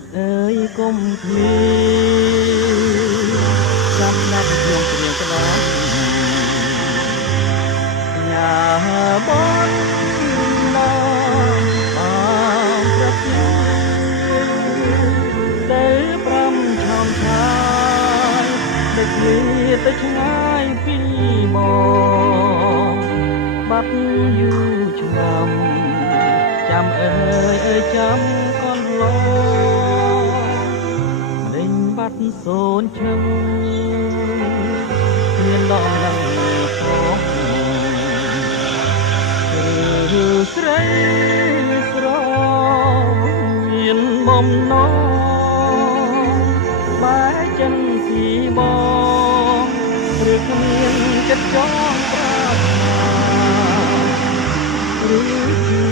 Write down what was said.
កអើយកុំភ្លីចាំណាប់ខ្ញុំព្រៀងក្តាមញ៉ាបនឡើងតាមប្រទីទៅប្រាំឆោមឆាយដឹកគ្នាទៅឆ្ងាយពីមកបាត់យូរឆ្នាំចាំអើយចាំកូនឡលេងបាត់សូនឈឹងមានដងឡើងផងស្រីស្រមានបំណងបែចិនពីបងឬគ្មានចិត្តចង់ប្រាថ្នាឬ